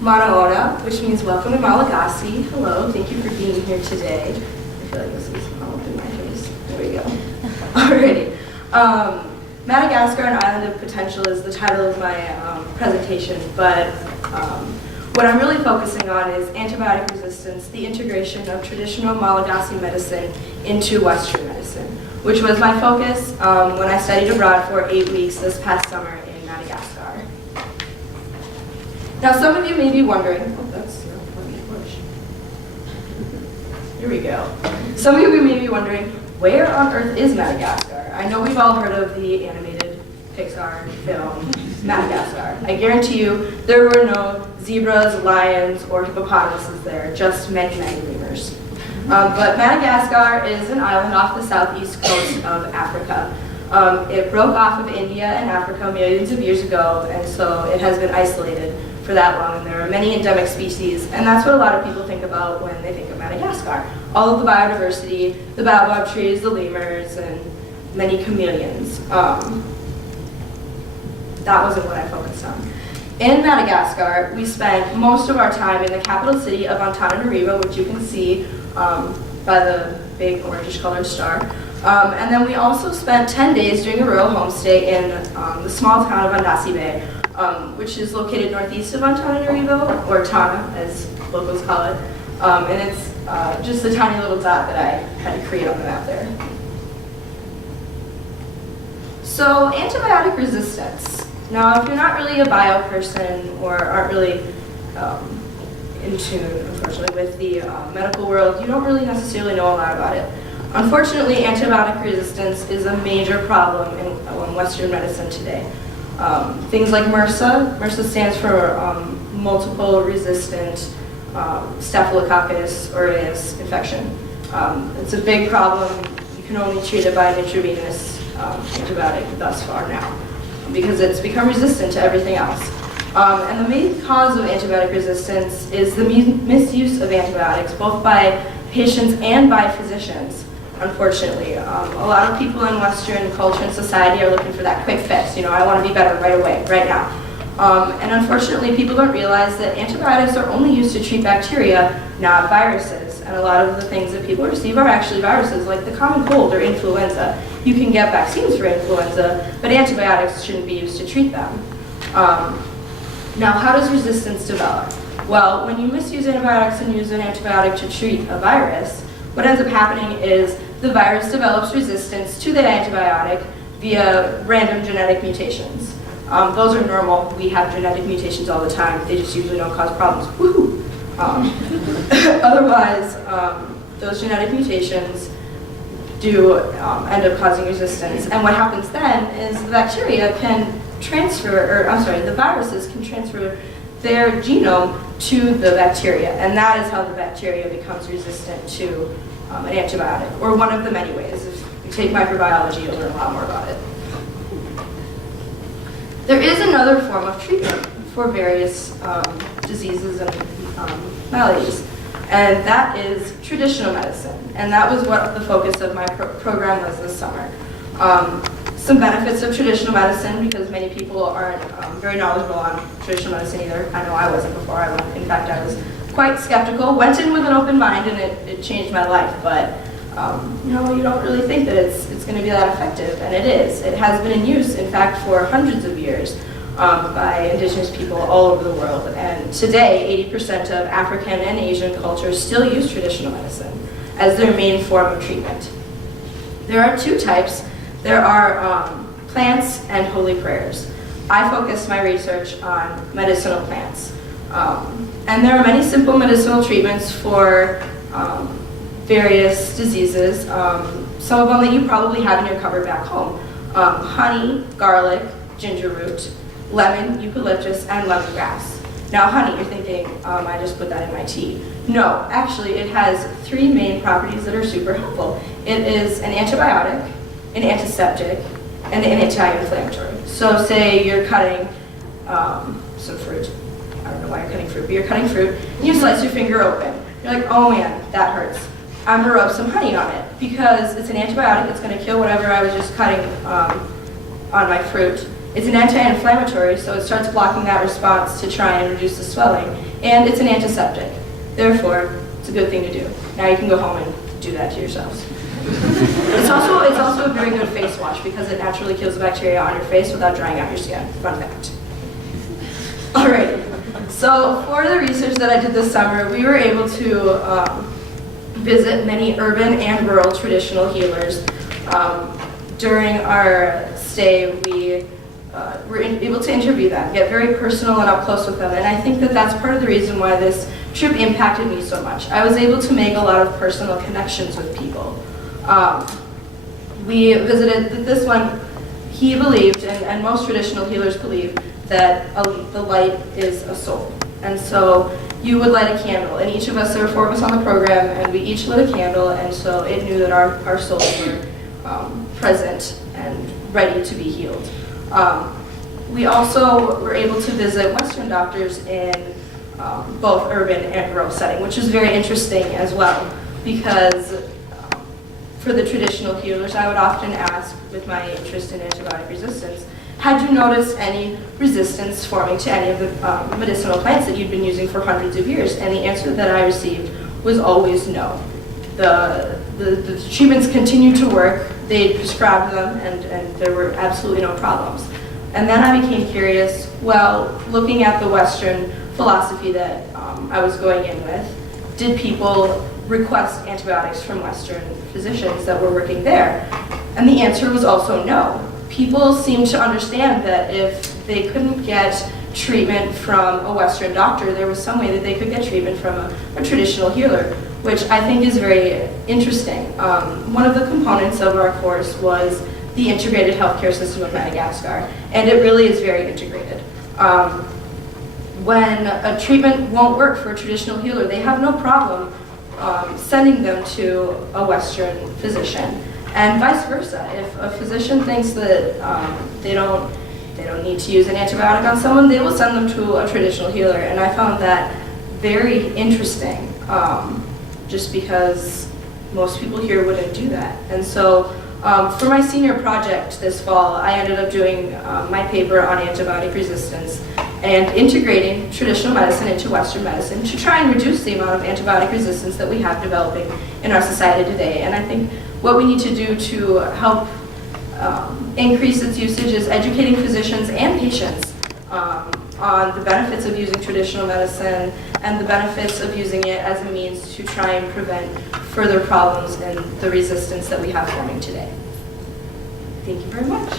Manaona, which means welcome in Malagasy. Hello, thank you for being here today. I feel like this is all up in my face. There we go. Alrighty. Madagascar, an island of potential is the title of my presentation, but what I'm really focusing on is antibiotic resistance, the integration of traditional Malagasy medicine into Western medicine, which was my focus when I studied abroad for 8 weeks this past summer in Madagascar. Now, some of you may be wondering, here we go. Some of you may be wondering, where on earth is Madagascar? I know we've all heard of the animated Pixar film, Madagascar. I guarantee you there were no zebras, lions, or hippopotamuses there, just many, many lemurs. But Madagascar is an island off the southeast coast of Africa. It broke off of India and Africa millions of years ago, and so it has been isolated for that long, and there are many endemic species, and that's what a lot of people think about when they think of Madagascar. All of the biodiversity, the baobab trees, the lemurs, and many chameleons. That wasn't what I focused on. In Madagascar, we spent most of our time in the capital city of Antananarivo, which you can see by the big orangish colored star. And then we also spent 10 days doing a rural homestay in the small town of Andasibe, which is located northeast of Antananarivo, or Tana, as locals call it. And it's just a tiny little dot that I had to create on the map there. So, antibiotic resistance. Now, if you're not really a bio person or aren't really in tune, unfortunately, with the medical world, you don't really necessarily know a lot about it. Unfortunately, antibiotic resistance is a major problem in Western medicine today. Things like MRSA. MRSA stands for multiple resistant Staphylococcus aureus infection. It's a big problem. You can only treat it by an intravenous antibiotic thus far now, because it's become resistant to everything else. And the main cause of antibiotic resistance is the misuse of antibiotics, both by patients and by physicians, unfortunately. A lot of people in Western culture and society are looking for that quick fix. You know, I want to be better right away, right now. And unfortunately, people don't realize that antibiotics are only used to treat bacteria, not viruses. And a lot of the things that people receive are actually viruses, like the common cold or influenza. You can get vaccines for influenza, but antibiotics shouldn't be used to treat them. Now, how does resistance develop? Well, when you misuse antibiotics and use an antibiotic to treat a virus, what ends up happening is the virus develops resistance to that antibiotic via random genetic mutations. Those are normal. We have genetic mutations all the time. They just usually don't cause problems. Woohoo! Otherwise, those genetic mutations do end up causing resistance. And what happens then is the bacteria can transfer, the viruses can transfer their genome to the bacteria. And that is how the bacteria becomes resistant to an antibiotic, or one of the many ways. If you take microbiology, you'll learn a lot more about it. There is another form of treatment for various diseases and maladies, and that is traditional medicine. And that was what the focus of my program was this summer. Some benefits of traditional medicine, because many people aren't very knowledgeable on traditional medicine either. I know I wasn't before I went. In fact, I was quite skeptical. Went in with an open mind, and it changed my life. But you know, you don't really think that it's going to be that effective, and it is. It has been in use, in fact, for hundreds of years by indigenous people all over the world. And today, 80% of African and Asian cultures still use traditional medicine as their main form of treatment. There are two types. There are plants and holy prayers. I focus my research on medicinal plants. And there are many simple medicinal treatments for various diseases, some of them that you probably have in your cupboard back home. Honey, garlic, ginger root, lemon, eucalyptus, and lemongrass. Now honey, you're thinking, I just put that in my tea. No, actually it has three main properties that are super helpful. It is an antibiotic, an antiseptic, and an anti-inflammatory. So say you're cutting some fruit. I don't know why you're cutting fruit, but you're cutting fruit, and you slice your finger open. You're like, oh man, that hurts. I'm gonna rub some honey on it, because it's an antibiotic, it's gonna kill whatever I was just cutting on my fruit, It's an anti-inflammatory, so it starts blocking that response to try and reduce the swelling. And it's an antiseptic. Therefore, it's a good thing to do. Now you can go home and do that to yourselves. It's also a very good face wash because it naturally kills the bacteria on your face without drying out your skin. Fun fact. Alrighty. So for the research that I did this summer, we were able to visit many urban and rural traditional healers. During our stay, we were able to interview them, get very personal and up close with them, and I think that that's part of the reason why this trip impacted me so much. I was able to make a lot of personal connections with people. We visited this one. He believed, and most traditional healers believe, that the light is a soul. And so you would light a candle, and each of us, there were 4 of us on the program, and we each lit a candle, and so it knew that our souls were present and ready to be healed. We also were able to visit Western doctors in both urban and rural setting, which is very interesting as well, because for the traditional healers, I would often ask, with my interest in antibiotic resistance, had you noticed any resistance forming to any of the medicinal plants that you'd been using for hundreds of years? And the answer that I received was always no. The treatments continued to work, they prescribed them, and there were absolutely no problems. And then I became curious, well, looking at the Western philosophy that I was going in with, did people request antibiotics from Western physicians that were working there? And the answer was also no. People seemed to understand that if they couldn't get treatment from a Western doctor, there was some way that they could get treatment from a traditional healer, which I think is very interesting. One of the components of our course was the integrated healthcare system of Madagascar, and it really is very integrated. When a treatment won't work for a traditional healer, they have no problem sending them to a Western physician, and vice versa. If a physician thinks that they don't need to use an antibiotic on someone, they will send them to a traditional healer, and I found that very interesting, just because most people here wouldn't do that. And so for my senior project this fall, I ended up doing my paper on antibiotic resistance and integrating traditional medicine into Western medicine to try and reduce the amount of antibiotic resistance that we have developing in our society today. And I think what we need to do to help increase its usage is educating physicians and patients on the benefits of using traditional medicine and the benefits of using it as a means to try and prevent further problems in the resistance that we have forming today. Thank you very much.